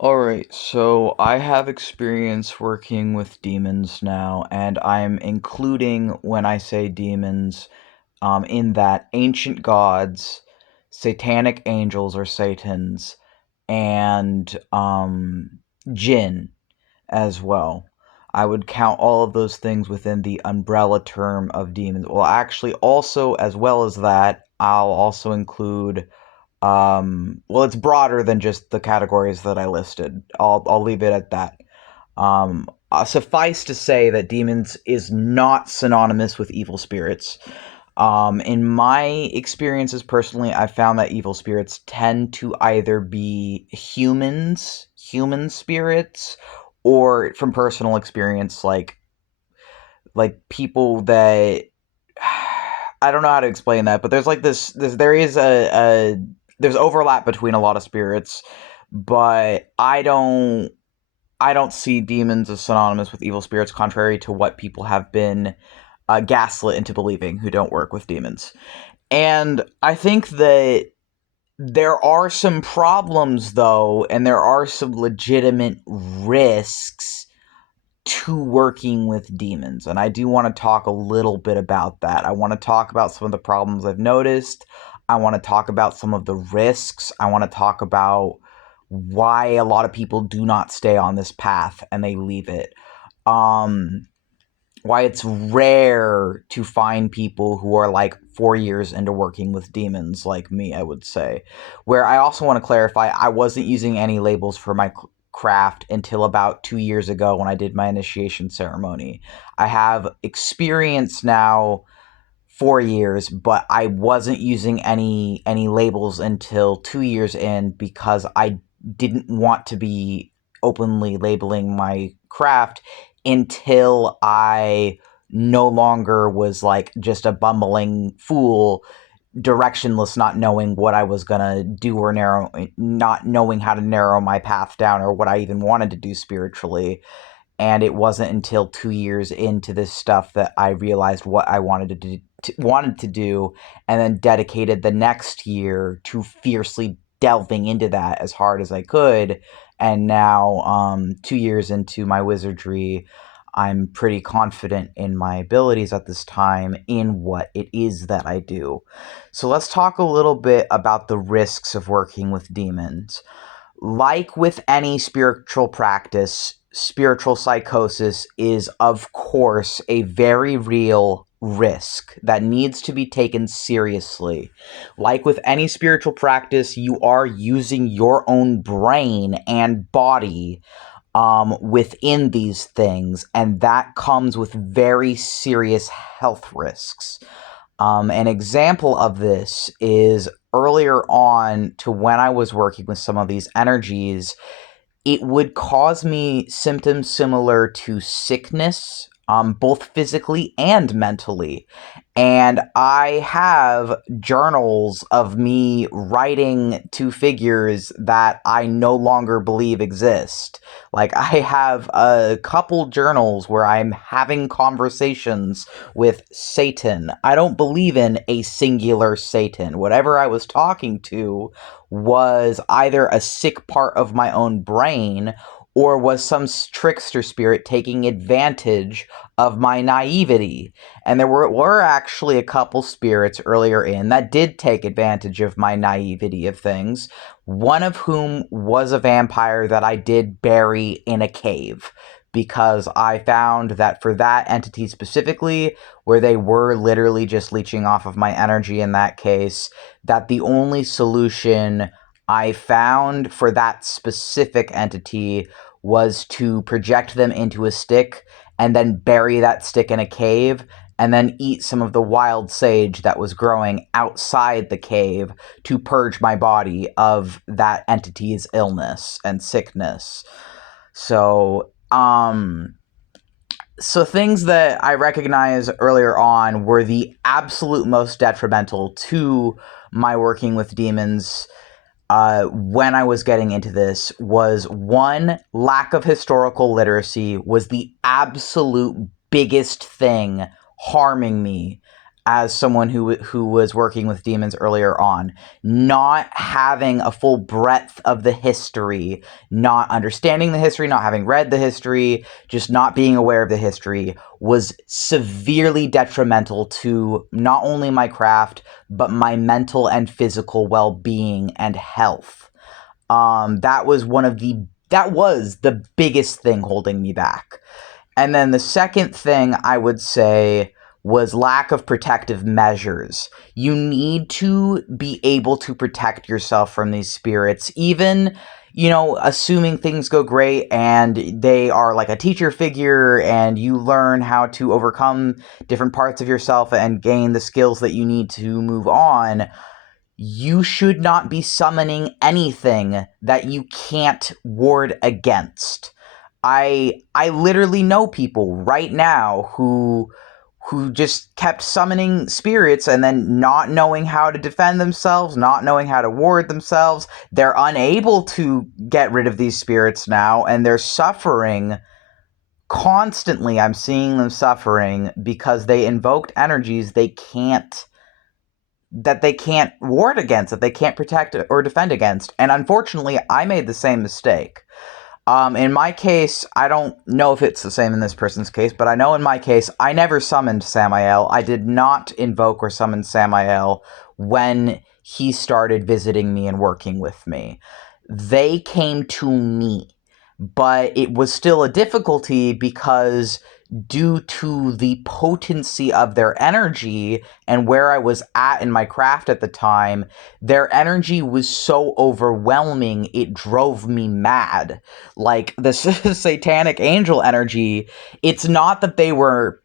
Alright, so I have experience working with demons now, and I'm including, when I say demons, in that ancient gods, satanic angels or satans, and jinn as well. I would count all of those things within the umbrella term of demons. Well, actually, also, as well as that, I'll also include well, it's broader than just the categories that I listed. I'll leave it at that. Suffice to say that demons is not synonymous with evil spirits. In my experiences personally, I found that evil spirits tend to either be human spirits, or from personal experience, like people that I don't know how to explain that, but there's like this there is a there's overlap between a lot of spirits, but I don't see demons as synonymous with evil spirits, contrary to what people have been gaslit into believing who don't work with demons. And I think that there are some problems, though, and there are some legitimate risks to working with demons. And I do want to talk a little bit about that. I want to talk about some of the problems I've noticed. I want to talk about some of the risks. I want to talk about why a lot of people do not stay on this path and they leave it. Um, why it's rare to find people who are like 4 years into working with demons, like me, I would say. Where I also want to clarify, I wasn't using any labels for my craft until about 2 years ago when I did my initiation ceremony. I have experience now 4 years, but I wasn't using any labels until 2 years in, because I didn't want to be openly labeling my craft until I no longer was like just a bumbling fool, directionless, not knowing what I was gonna do, or not knowing how to narrow my path down, or what I even wanted to do spiritually. And it wasn't until 2 years into this stuff that I realized what I wanted to do, and then dedicated the next year to fiercely delving into that as hard as I could. And now, 2 years into my wizardry, I'm pretty confident in my abilities at this time in what it is that I do. So let's talk a little bit about the risks of working with demons. Like with any spiritual practice, spiritual psychosis is, of course, a very real risk that needs to be taken seriously. Like with any spiritual practice, you are using your own brain and body within these things, and that comes with very serious health risks. An example of this is earlier on to when I was working with some of these energies, it would cause me symptoms similar to sickness, both physically and mentally. And I have journals of me writing to figures that I no longer believe exist. Like, I have a couple journals where I'm having conversations with Satan. I don't believe in a singular Satan. Whatever I was talking to was either a sick part of my own brain, or was some trickster spirit taking advantage of my naivety. And there were actually a couple spirits earlier in that did take advantage of my naivety of things, one of whom was a vampire that I did bury in a cave. Because I found that for that entity specifically, where they were literally just leeching off of my energy in that case, that the only solution I found for that specific entity was to project them into a stick and then bury that stick in a cave, and then eat some of the wild sage that was growing outside the cave to purge my body of that entity's illness and sickness. So, so things that I recognized earlier on were the absolute most detrimental to my working with demons when I was getting into this was, one, lack of historical literacy was the absolute biggest thing harming me as someone who was working with demons earlier on. Not having a full breadth of the history, not understanding the history, not having read the history, just not being aware of the history was severely detrimental to not only my craft, but my mental and physical well-being and health. That was the biggest thing holding me back. And then the second thing I would say was lack of protective measures. You need to be able to protect yourself from these spirits, even, assuming things go great and they are like a teacher figure and you learn how to overcome different parts of yourself and gain the skills that you need to move on. You should not be summoning anything that you can't ward against. I literally know people right now who just kept summoning spirits and then not knowing how to defend themselves, not knowing how to ward themselves. They're unable to get rid of these spirits now, and they're suffering constantly. I'm seeing them suffering because they invoked energies they can't ward against, that they can't protect or defend against. And unfortunately, I made the same mistake. In my case, I don't know if it's the same in this person's case, but I know in my case, I never summoned Samael. I did not invoke or summon Samael when he started visiting me and working with me. They came to me, but it was still a difficulty because due to the potency of their energy and where I was at in my craft at the time, their energy was so overwhelming, it drove me mad. Like the satanic angel energy, it's not that they were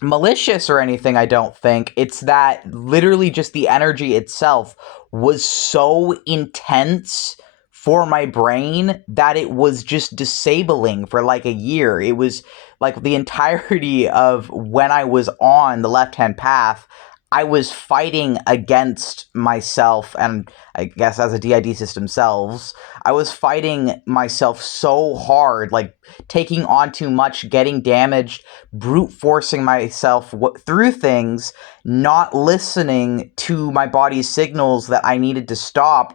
malicious or anything, I don't think. It's that literally just the energy itself was so intense for my brain that it was just disabling for like a year. It was like the entirety of when I was on the left-hand path, I was fighting against myself, and I guess as a DID system selves, I was fighting myself so hard, like taking on too much, getting damaged, brute forcing myself through things, not listening to my body's signals that I needed to stop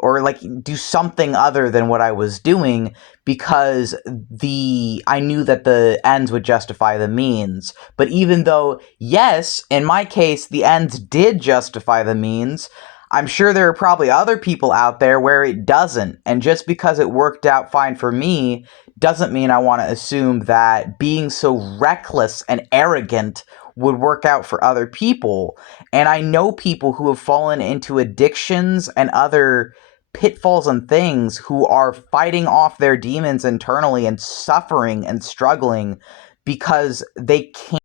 or like do something other than what I was doing, because I knew that the ends would justify the means. But even though, yes, in my case, the ends did justify the means, I'm sure there are probably other people out there where it doesn't. And just because it worked out fine for me doesn't mean I want to assume that being so reckless and arrogant would work out for other people. And I know people who have fallen into addictions and other pitfalls and things who are fighting off their demons internally and suffering and struggling because they can't